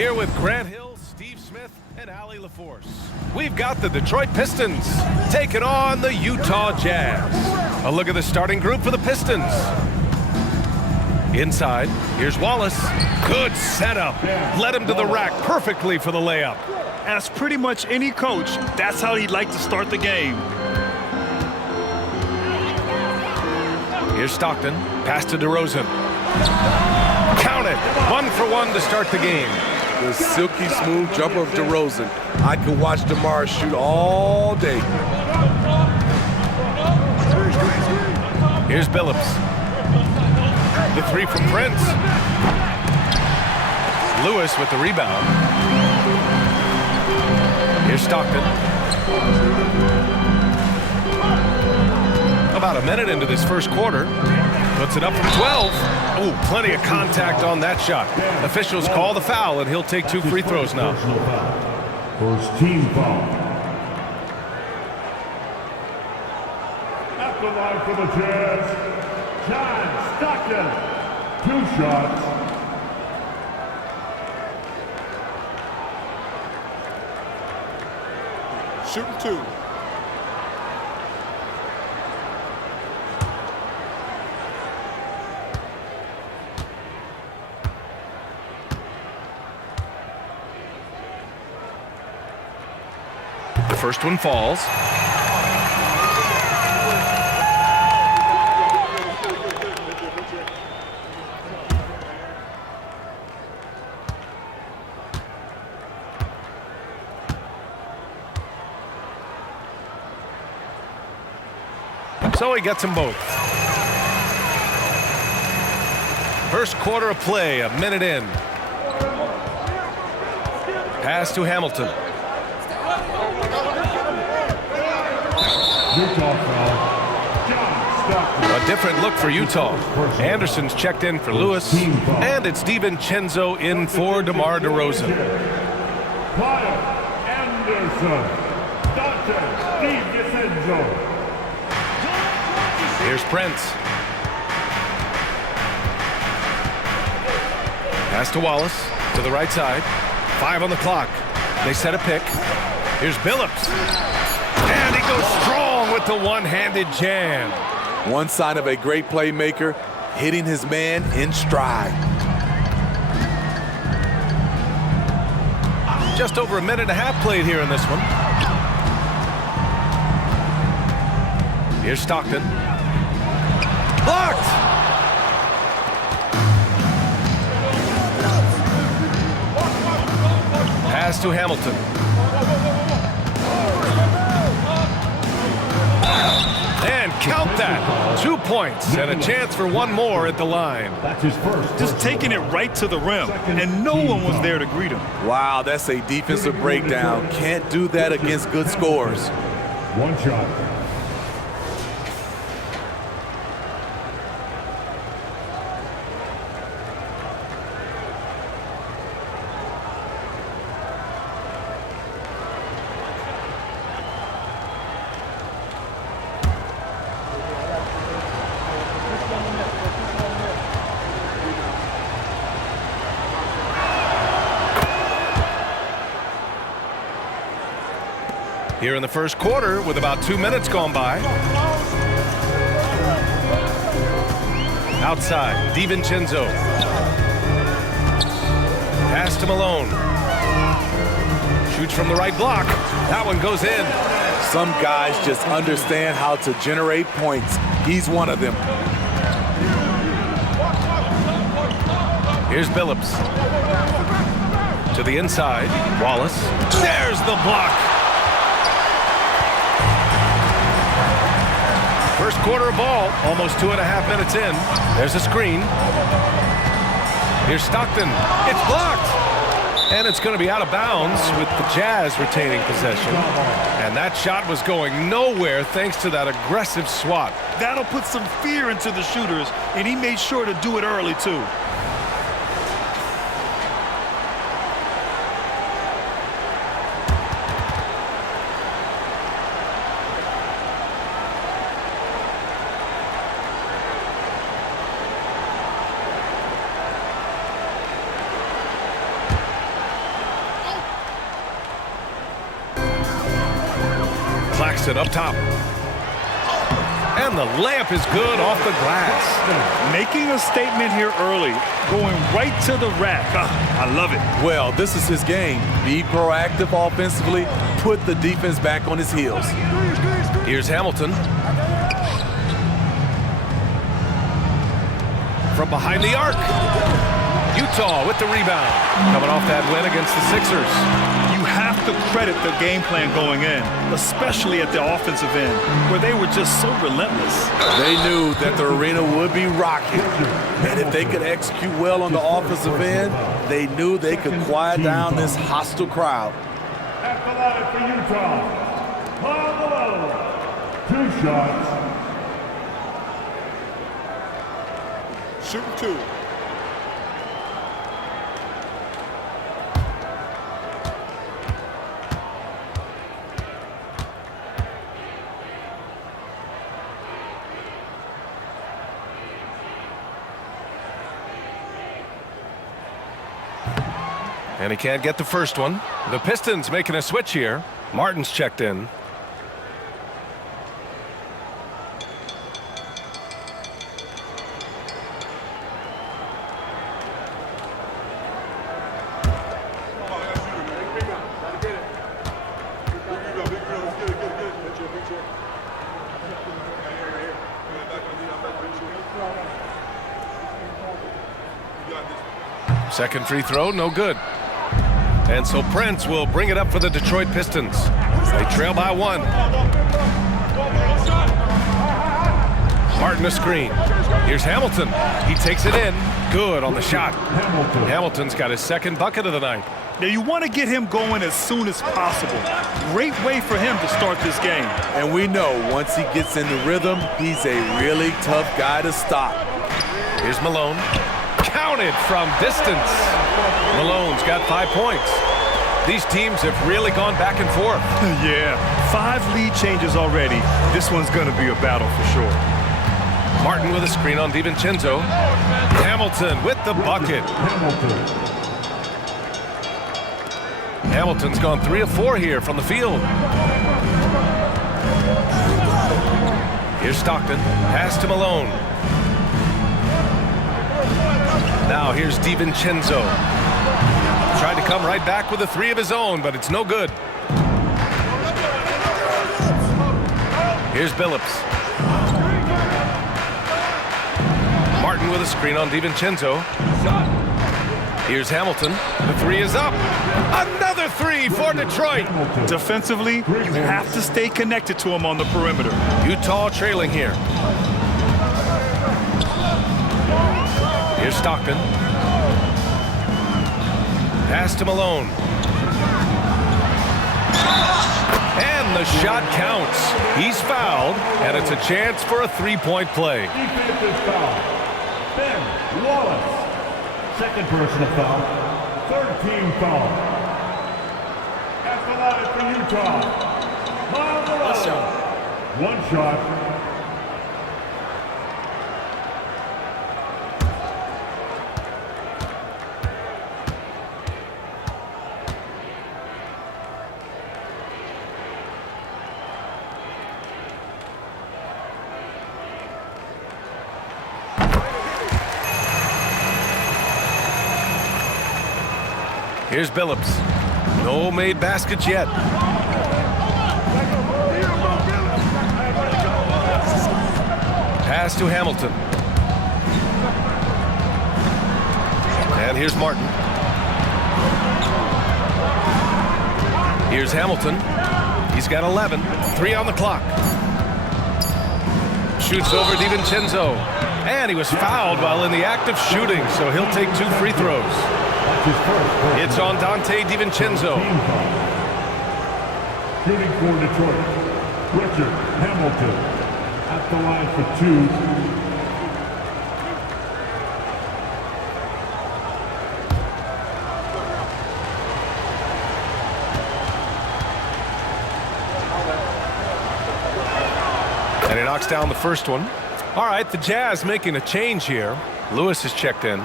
Here with Grant Hill, Steve Smith, and Allie LaForce. We've got the Detroit Pistons taking on the Utah Jazz. A look at the starting group for the Pistons. Inside, here's Wallace. Good setup. Led him to the rack perfectly for the layup. As pretty much any coach, that's how he'd like to start the game. Here's Stockton. Pass to DeRozan. Count it. 1 for 1 to start the game. The silky smooth jumper of DeRozan. I could watch DeMar shoot all day. Here's Billups. The 3 from Prince. Lewis with the rebound. Here's Stockton. About a minute into this first quarter. Puts it up from 12. Oh, plenty of contact on that shot. Officials call the foul, and he'll take 2 free throws now. First team foul. At the line for the Jazz, John Stockton. 2 shots. Shooting 2. The first one falls. So he gets them both. First quarter of play, a minute in. Pass to Hamilton. A different look for Utah. Anderson's checked in for Lewis, and it's DiVincenzo in for DeMar DeRozan. Anderson. DiVincenzo. Here's Prince. Pass to Wallace, to the right side. 5 on the clock. They set a pick. Here's Billups. And he goes strong with the one-handed jam. One sign of a great playmaker, hitting his man in stride. Just over a minute and a half played here in this one. Here's Stockton. Blocked! Pass to Hamilton. And count that. 2 points and a chance for 1 more at the line. That's his first. Just taking it right to the rim, and no one was there to greet him. Wow, that's a defensive breakdown. Can't do that against good scores. 1 shot. Here in the first quarter with about 2 minutes gone by. Outside, DiVincenzo. Pass to Malone. Shoots from the right block. That one goes in. Some guys just understand how to generate points. He's one of them. Here's Billups. To the inside, Wallace. There's the block. First quarter of ball, almost 2.5 minutes in. There's a screen. Here's Stockton. It's blocked. And it's going to be out of bounds with the Jazz retaining possession. And that shot was going nowhere thanks to that aggressive swat. That'll put some fear into the shooters, and he made sure to do it early, too. takes it up top. And the layup is good off the glass. Making a statement here early, going right to the rack. I love it. Well, this is his game. Be proactive offensively, put the defense back on his heels. Here's Hamilton. From behind the arc. Utah with the rebound. Coming off that win against the Sixers. You have to credit the game plan going in, especially at the offensive end, where they were just so relentless. They knew that the arena would be rocking. And if they could execute well on the offensive end, they knew they could quiet down this hostile crowd. At the line for Utah, Malone. 2 shots. Shooting 2. And he can't get the first one. The Pistons making a switch here. Martin's checked in. Second free throw, no good. And so Prince will bring it up for the Detroit Pistons. They trail by 1. Martin a screen. Here's Hamilton. He takes it in. Good on the shot. Hamilton's got his second bucket of the night. Now you want to get him going as soon as possible. Great way for him to start this game. And we know once he gets in the rhythm, he's a really tough guy to stop. Here's Malone. Counted from distance. Malone's got 5 points. These teams have really gone back and forth. Yeah, 5 lead changes already. This one's going to be a battle for sure. Martin with a screen on DiVincenzo. Hamilton with the bucket. Hamilton's gone 3 of 4 here from the field. Here's Stockton. Pass to Malone. Now here's DiVincenzo. Tried to come right back with a 3 of his own, but it's no good. Here's Billups. Martin with a screen on DiVincenzo. Here's Hamilton. The 3 is up. Another 3 for Detroit. Defensively, you have to stay connected to him on the perimeter. Utah trailing here. Here's Stockton. Pass to Malone. And the shot counts. He's fouled, and it's a chance for a 3-point play. Defensive foul. Ben Wallace. Second personal foul. 3rd team foul. At the line for Utah, Malone. 1 shot. Here's Billups. No made baskets yet. Pass to Hamilton. And here's Martin. Here's Hamilton. He's got 11. 3 on the clock. Shoots over DiVincenzo. And he was fouled while in the act of shooting, so he'll take 2 free throws. It's on Dante DiVincenzo. Shooting for Detroit, Richard Hamilton at the line for 2. And he knocks down the first one. All right, the Jazz making a change here. Lewis has checked in.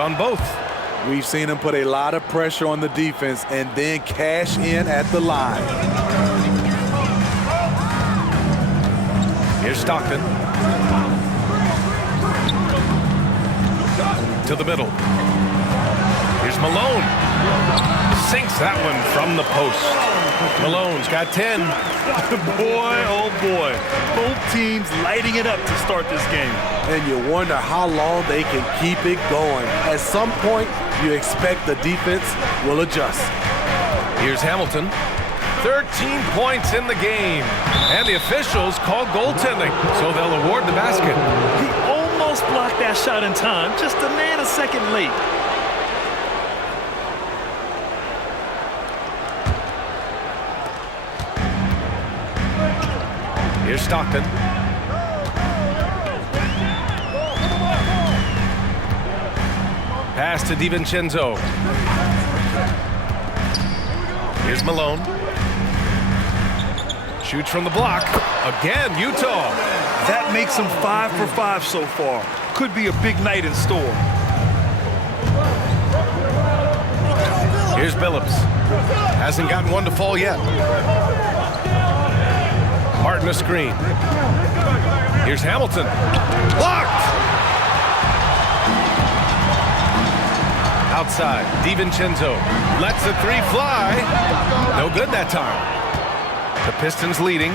on both. We've seen him put a lot of pressure on the defense and then cash in at the line. Here's Stockton. To the middle. Here's Malone. Sinks that one from the post. Malone's got 10. Boy, oh boy. Both teams lighting it up to start this game. And you wonder how long they can keep it going. At some point, you expect the defense will adjust. Here's Hamilton. 13 points in the game. And the officials call goaltending, so they'll award the basket. He almost blocked that shot in time, just a nanosecond late. Here's Stockton. Pass to DiVincenzo. Here's Malone. Shoots from the block. Again, Utah. That makes him 5 for 5 so far. Could be a big night in store. Here's Billups. Hasn't gotten one to fall yet. Martin a screen. Here's Hamilton. Blocked! Outside, DiVincenzo lets the three fly. No good that time. The Pistons leading.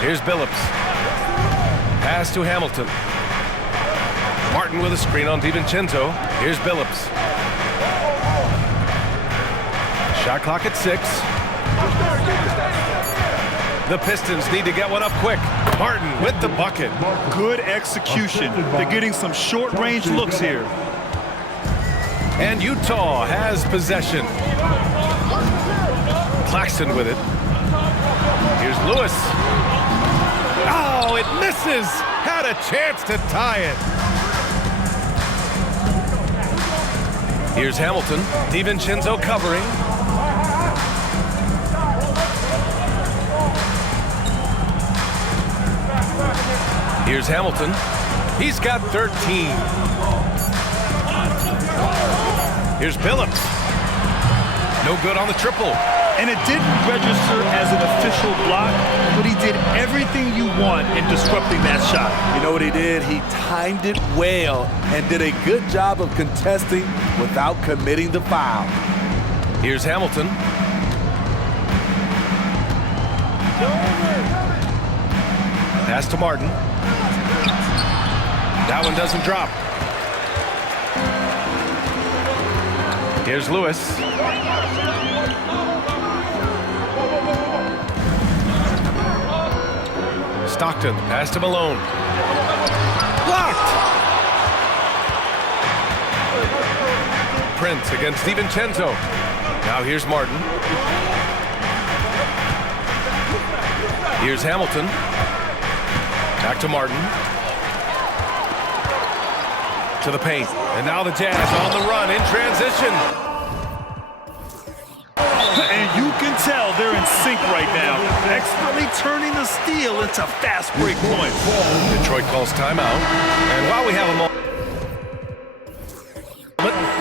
Here's Billups. Pass to Hamilton. Martin with a screen on DiVincenzo. Here's Billups. Shot clock at 6. The Pistons need to get one up quick. Martin with the bucket. Good execution. They're getting some short-range looks here. And Utah has possession. Claxton with it. Here's Lewis. Oh, it misses. Had a chance to tie it. Here's Hamilton. DiVincenzo covering. Here's Hamilton. He's got 13. Here's Billups. No good on the triple. And it didn't register as an official block, but he did everything you want in disrupting that shot. You know what he did? He timed it well and did a good job of contesting without committing the foul. Here's Hamilton. Pass to Martin. That one doesn't drop. Here's Lewis. Stockton, pass to Malone. Blocked! Prince against DiVincenzo. Now here's Martin. Here's Hamilton. Back to Martin. To the paint. And now the Jazz on the run in transition. And you can tell they're in sync right now. Expertly turning the steal into fast break points. Detroit calls timeout. And while we have a moment,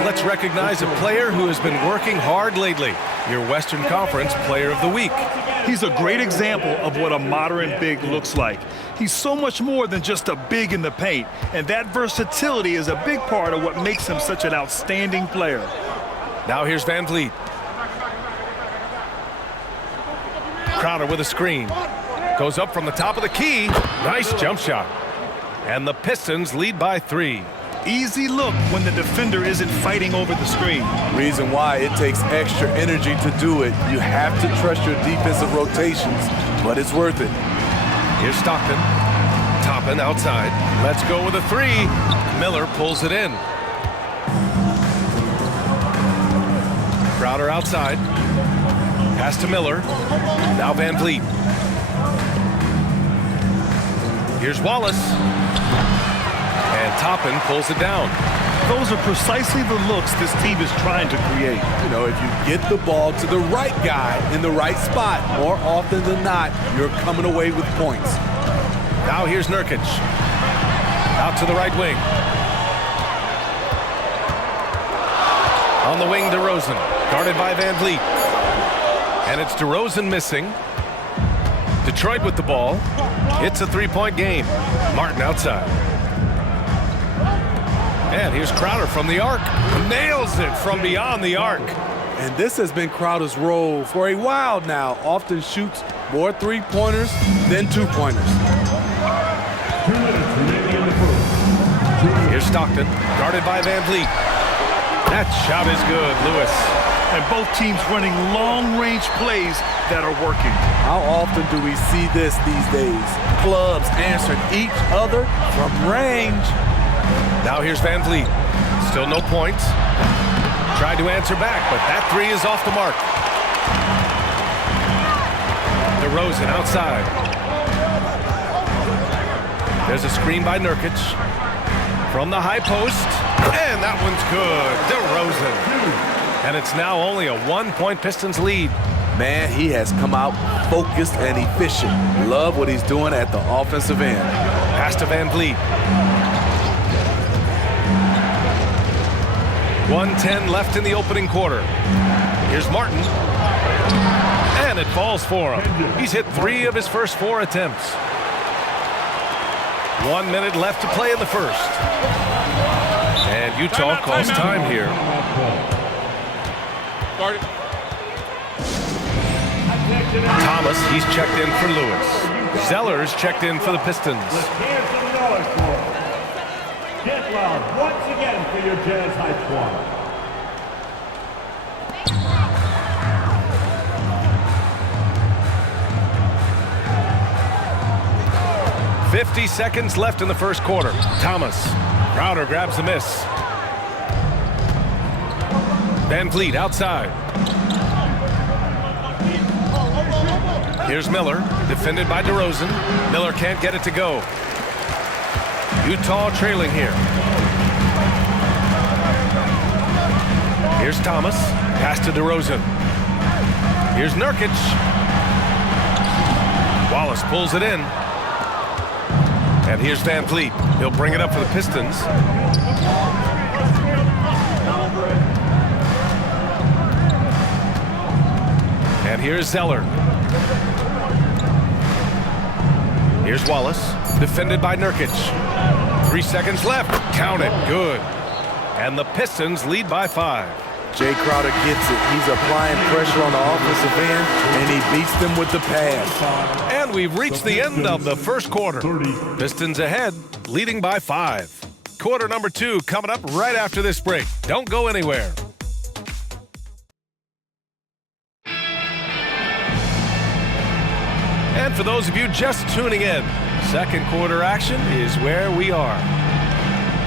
let's recognize a player who has been working hard lately. Your Western Conference Player of the Week. He's a great example of what a modern big looks like. He's so much more than just a big in the paint, and that versatility is a big part of what makes him such an outstanding player. Now here's Van Vliet. Crowder with a screen. Goes up from the top of the key. Nice jump shot. And the Pistons lead by 3. Easy look when the defender isn't fighting over the screen. Reason why it takes extra energy to do it. You have to trust your defensive rotations, but it's worth it. Here's Stockton. Toppin outside. Let's go with a 3. Miller pulls it in. Crowder outside. Pass to Miller. Now Van Vliet. Here's Wallace. And Toppin pulls it down. Those are precisely the looks this team is trying to create. You know, if you get the ball to the right guy in the right spot, more often than not, you're coming away with points. Now here's Nurkic. Out to the right wing. On the wing, DeRozan. Guarded by Van Vliet. And it's DeRozan missing. Detroit with the ball. It's a three-point game. Martin outside. And here's Crowder from the arc. Nails it from beyond the arc. And this has been Crowder's role for a while now. Often shoots more three-pointers than two-pointers. Here's Stockton, guarded by Van Vliet. That shot is good, Lewis. And both teams running long-range plays that are working. How often do we see this these days? Clubs answering each other from range. Now here's Van Vliet. Still no points. Tried to answer back, but that three is off the mark. DeRozan outside. There's a screen by Nurkic. From the high post. And that one's good. DeRozan. And it's now only a one-point Pistons lead. Man, he has come out focused and efficient. Love what he's doing at the offensive end. Pass to Van Vliet. 1:10 left in the opening quarter. Here's Martin. And it falls for him. He's hit 3 of his first 4 attempts. 1 minute left to play in the first. And Utah calls time here. Thomas, he's checked in for Lewis. Zeller's checked in for the Pistons. Get loud once again for your Jazz High Squad. 50 seconds left in the first quarter. Thomas. Crowder grabs the miss. Van Vliet outside. Here's Miller, defended by DeRozan. Miller can't get it to go. Utah trailing here. Here's Thomas. Pass to DeRozan. Here's Nurkic. Wallace pulls it in. And here's Van Vliet. He'll bring it up for the Pistons. And here's Zeller. Here's Wallace, defended by Nurkic. 3 seconds left. Count it. Good. And the Pistons lead by 5. Jay Crowder gets it. He's applying pressure on the offensive end, and he beats them with the pass. And we've reached the end of the first quarter. Pistons ahead, leading by 5. Quarter number 2 coming up right after this break. Don't go anywhere. And for those of you just tuning in, second quarter action is where we are.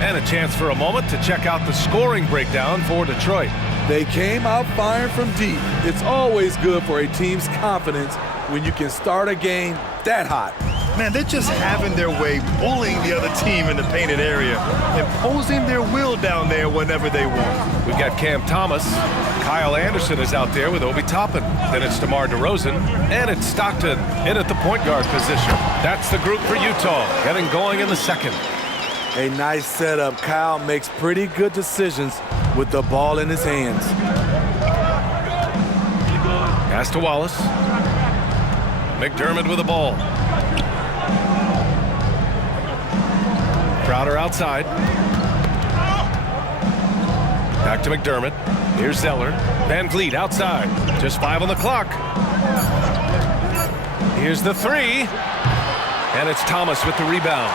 And a chance for a moment to check out the scoring breakdown for Detroit. They came out firing from deep. It's always good for a team's confidence when you can start a game that hot. Man, they're just having their way, bullying the other team in the painted area, imposing their will down there whenever they want. We've got Cam Thomas. Kyle Anderson is out there with Obi Toppin. Then it's DeMar DeRozan. And it's Stockton in at the point guard position. That's the group for Utah, getting going in the second. A nice setup. Kyle makes pretty good decisions with the ball in his hands. Pass to Wallace. McDermott with the ball. Crowder outside. Back to McDermott. Here's Zeller. Van Vliet outside. Just 5 on the clock. Here's the 3. And it's Thomas with the rebound.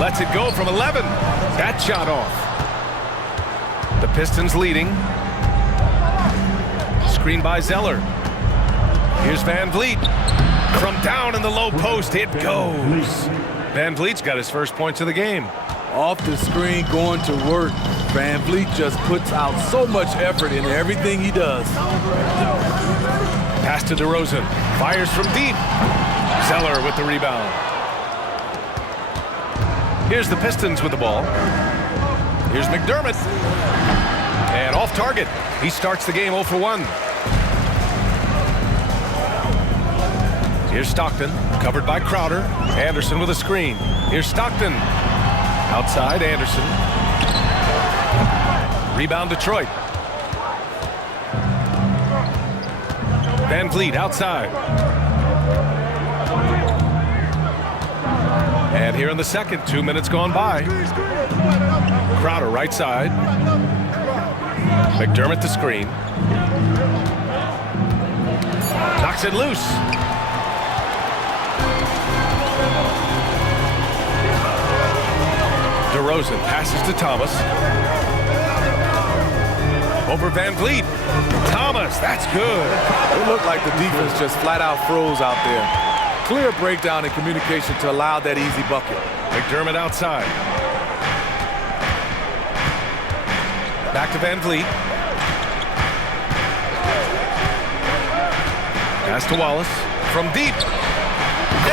Lets it go from 11. That shot off. The Pistons leading. Screen by Zeller. Here's Van Vliet. From down in the low post, it goes. Van Vliet's got his first points of the game. Off the screen, going to work. Van Vliet just puts out so much effort in everything he does. Pass to DeRozan. Fires from deep. Zeller with the rebound. Here's the Pistons with the ball. Here's McDermott. And off target. He starts the game 0 for 1. Here's Stockton, covered by Crowder. Anderson with a screen. Here's Stockton. Outside, Anderson. Rebound, Detroit. Van Vliet outside. And here in the second, 2 minutes gone by. Crowder right side. McDermott the screen. Knocks it loose. DeRozan passes to Thomas. Over Van Vliet. Thomas, that's good. It looked like the defense just flat out froze out there. Clear breakdown in communication to allow that easy bucket. McDermott outside. Back to Van Vliet. Pass to Wallace from deep.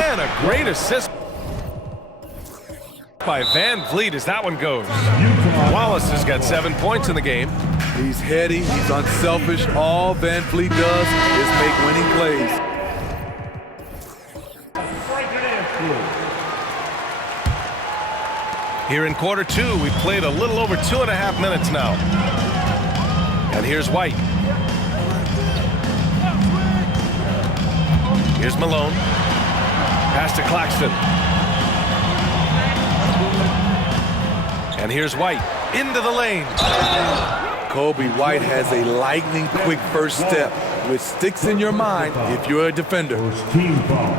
And a great assist by Van Vliet as that one goes. Wallace has got 7 points in the game. He's heady, he's unselfish. All Van Vliet does is make winning plays. Here in quarter two, we've played a little over 2.5 minutes now. And here's White. Here's Malone. Pass to Claxton. And here's White into the lane. Kobe White has a lightning quick first step, which sticks in your mind if you're a defender. Team foul.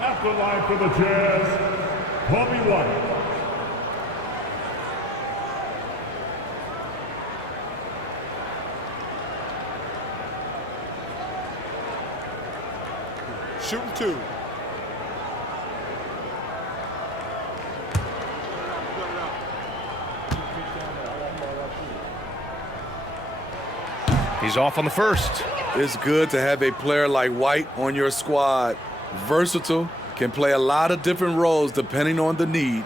At the line for the Jazz, Kobe White. Shooting two. He's off on the first. It's good to have a player like White on your squad. Versatile, can play a lot of different roles depending on the need.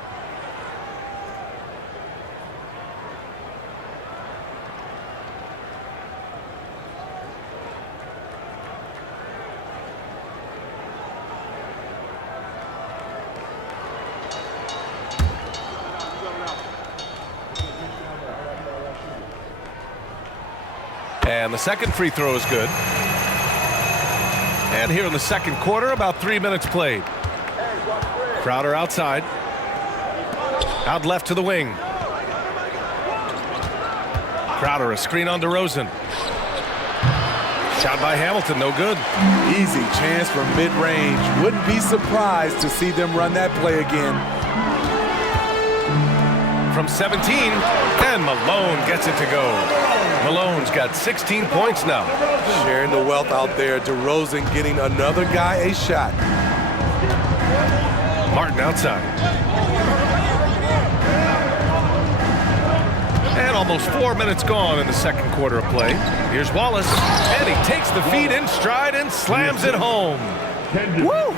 And the second free throw is good. And here in the second quarter, about 3 minutes played. Crowder outside. Out left to the wing. Crowder, a screen on DeRozan. Shot by Hamilton, no good. Easy chance from mid-range. Wouldn't be surprised to see them run that play again. From 17, and Malone gets it to go. Malone's got 16 points now. Sharing the wealth out there. DeRozan getting another guy a shot. Martin outside. And almost 4 minutes gone in the second quarter of play. Here's Wallace, and he takes the feed in stride and slams it home. Woo!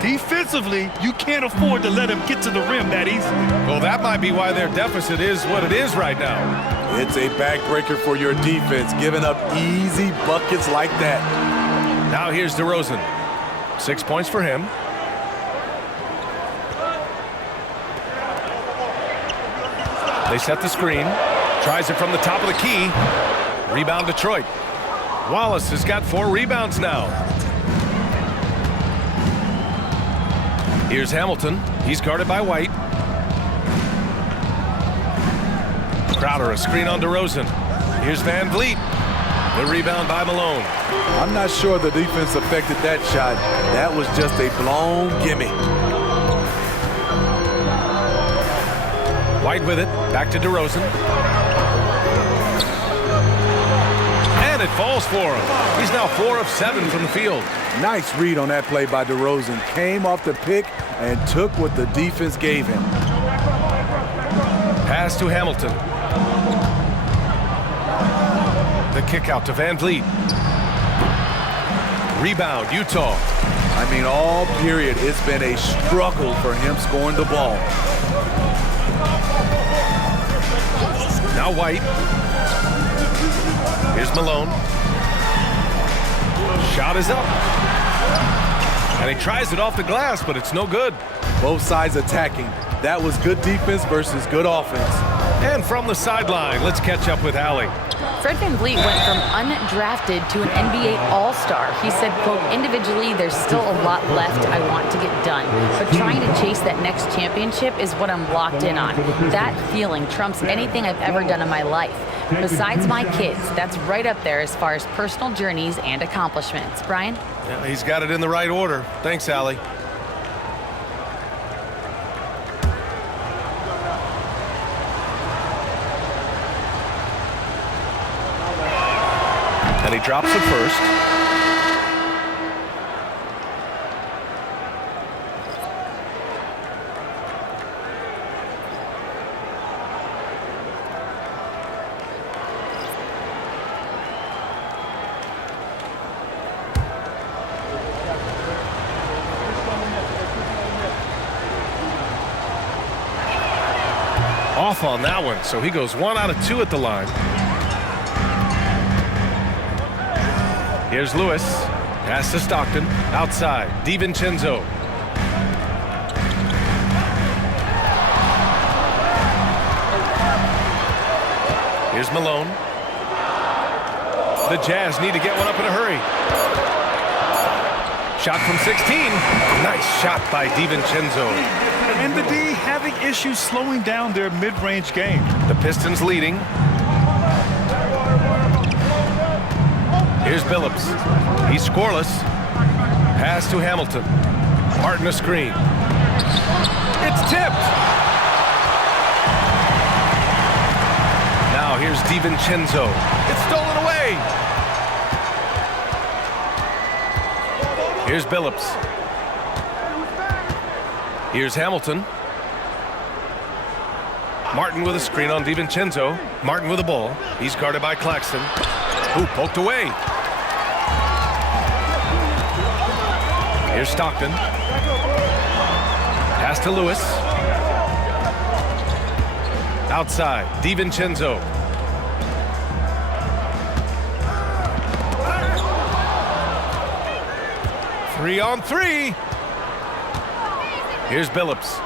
Defensively, you can't afford to let him get to the rim that easily. Well, that might be why their deficit is what it is right now. It's a backbreaker for your defense, giving up easy buckets like that. Now here's DeRozan. 6 points for him. They set the screen. Tries it from the top of the key. Rebound Detroit. Wallace has got 4 rebounds now. Here's Hamilton. He's guarded by White. Crowder, a screen on DeRozan. Here's Van Vliet. The rebound by Malone. I'm not sure the defense affected that shot. That was just a blown gimme. White with it. Back to DeRozan. And it falls for him. He's now 4 of 7 from the field. Nice read on that play by DeRozan. Came off the pick and took what the defense gave him. Pass to Hamilton. The kick out to Van Vliet. Rebound, Utah. I mean, all period, it's been a struggle for him scoring the ball. Now White. Here's Malone. Shot is up. And he tries it off the glass, but it's no good. Both sides attacking. That was good defense versus good offense. And from the sideline, let's catch up with Allie. Fred VanVleet went from undrafted to an NBA All-Star. He said, quote, individually, there's still a lot left I want to get done. But trying to chase that next championship is what I'm locked in on. That feeling trumps anything I've ever done in my life. Besides my kids, that's right up there as far as personal journeys and accomplishments. Brian? Yeah, he's got it in the right order. Thanks, Allie. And he drops it first. Off on that one, so he goes 1 out of 2 at the line. Here's Lewis. Pass to Stockton. Outside. DiVincenzo. Here's Malone. The Jazz need to get one up in a hurry. Shot from 16. Nice shot by DiVincenzo. And the D having issues slowing down their mid-range game. The Pistons leading. Here's Billups. He's scoreless. Pass to Hamilton. Martin a screen. It's tipped. Now here's DiVincenzo. It's stolen away. Here's Billups. Here's Hamilton. Martin with a screen on DiVincenzo. Martin with the ball. He's guarded by Claxton. Ooh, poked away. Here's Stockton. Pass to Lewis. Outside, DiVincenzo. Three on three. Here's Billups.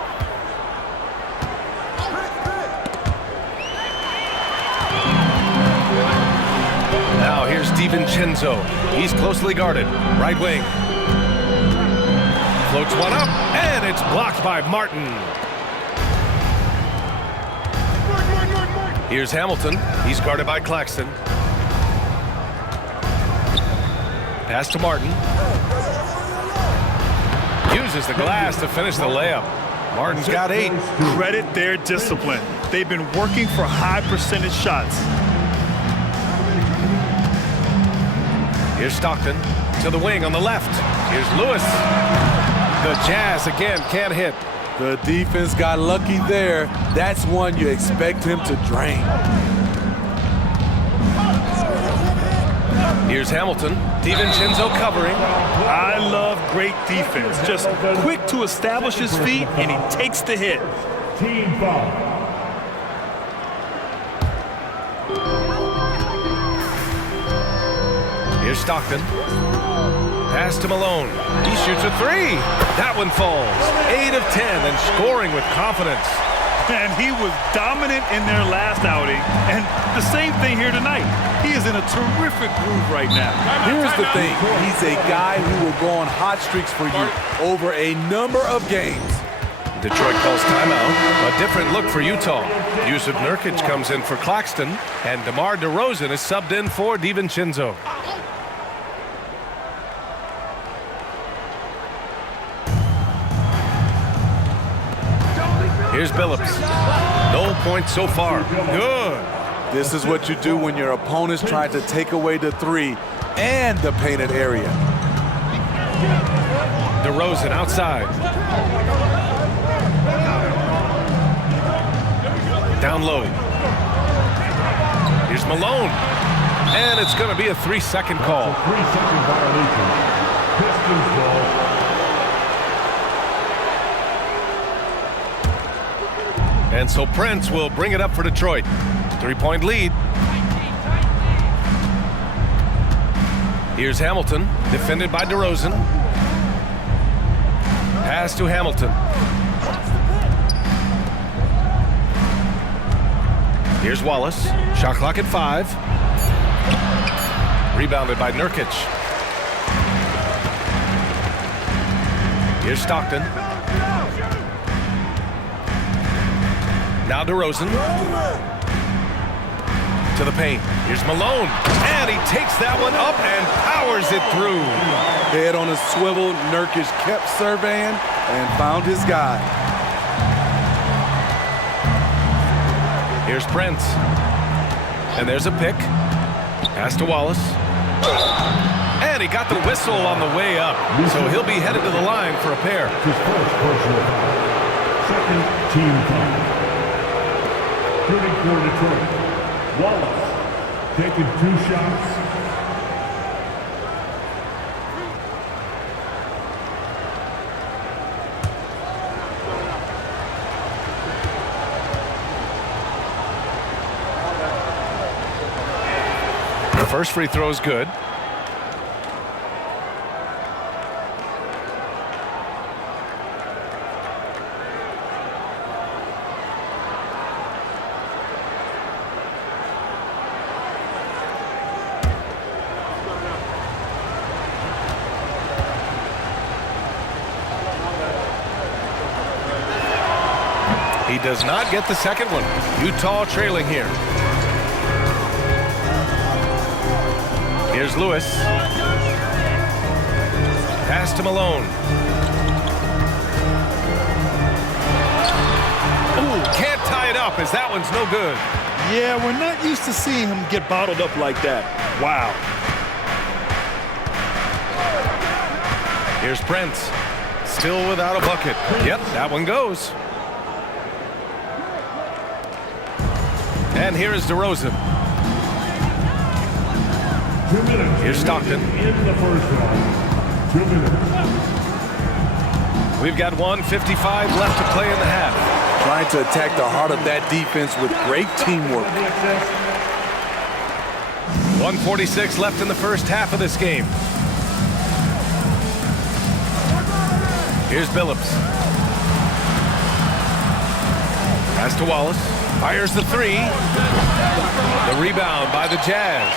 Now here's DiVincenzo. He's closely guarded. Right wing. Floats one up, and it's blocked by Martin. Here's Hamilton. He's guarded by Claxton. Pass to Martin. Uses the glass to finish the layup. Martin's got 8. Credit their discipline. They've been working for high percentage shots. Here's Stockton to the wing on the left. Here's Lewis. The Jazz again can't hit. The defense got lucky there. That's one you expect him to drain. Here's Hamilton. DiVincenzo covering. I love great defense. Just quick to establish his feet, and he takes the hit. Team foul. Here's Stockton. Pass to Malone. He shoots a 3. That one falls. 8 of 10 and scoring with confidence. And he was dominant in their last outing. And the same thing here tonight. He is in a terrific groove right now. Here's the thing. He's a guy who will go on hot streaks for you over a number of games. Detroit calls timeout. A different look for Utah. Yusuf Nurkic comes in for Claxton. And DeMar DeRozan is subbed in for DiVincenzo. Here's Billups. No points so far. Good. This is what you do when your opponents try to take away the 3 and the painted area. DeRozan outside. Down low. Here's Malone. And it's going to be a 3-second call. 3-second violation. Pistons ball. And so Prince will bring it up for Detroit. 3-point lead. Here's Hamilton, defended by DeRozan. Pass to Hamilton. Here's Wallace. Shot clock at 5. Rebounded by Nurkic. Here's Stockton. Now DeRozan. To the paint. Here's Malone. And he takes that one up and powers it through. Head on a swivel, Nurkic kept surveying and found his guy. Here's Brent. And there's a pick. Pass to Wallace. And he got the whistle on the way up. So he'll be headed to the line for a pair. His first personal foul. Second team foul. Shooting for Detroit. Wallace taking 2 shots. The first free throw is good. He does not get the second one. Utah trailing here. Here's Lewis. Pass to Malone. Ooh, can't tie it up as that one's no good. Yeah, we're not used to seeing him get bottled up like that. Wow. Here's Brent. Still without a bucket. Yep, that one goes. And here is DeRozan. 2 minutes. Here's Stockton. In the first round. 2 minutes. We've got 1:55 left to play in the half. Trying to attack the heart of that defense with great teamwork. 1:46 left in the first half of this game. Here's Billups. Pass to Wallace. Fires the 3. The rebound by the Jazz.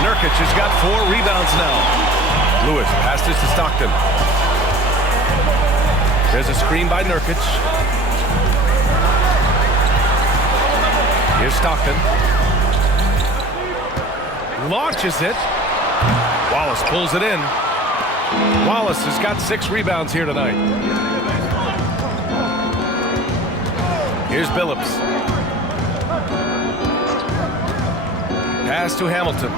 Nurkic has got 4 rebounds now. Lewis passes to Stockton. There's a screen by Nurkic. Here's Stockton. Launches it. Wallace pulls it in. Wallace has got 6 rebounds here tonight. Here's Billups. Pass to Hamilton.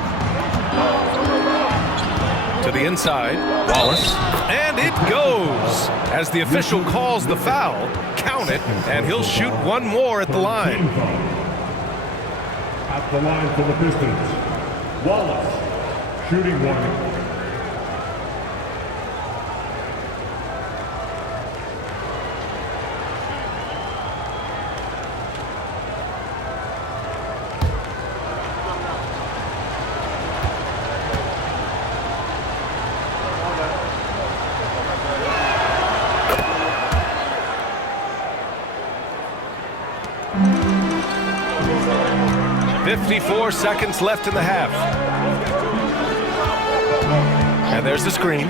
To the inside. Wallace. And it goes. As the official calls the foul, count it, and he'll shoot one more at the line. At the line for the Pistons. Wallace. Shooting warning. .54 seconds left in the half. And there's the screen.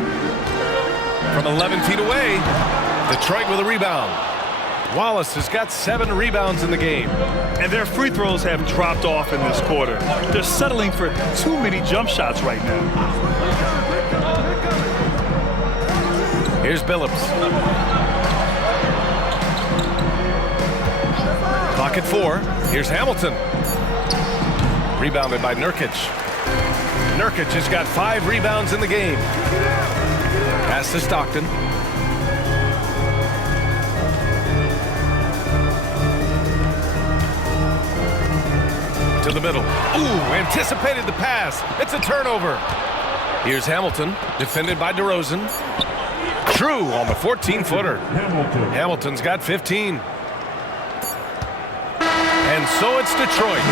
From 11 feet away, Detroit with a rebound. Wallace has got 7 rebounds in the game. And their free throws have dropped off in this quarter. They're settling for too many jump shots right now. Here's Billups. Clock at 4. Here's Hamilton. Rebounded by Nurkic. Nurkic has got 5 rebounds in the game. Pass to Stockton. To the middle. Ooh, anticipated the pass. It's a turnover. Here's Hamilton, defended by DeRozan. True on the 14-footer. Hamilton's got 15. And so it's Detroit.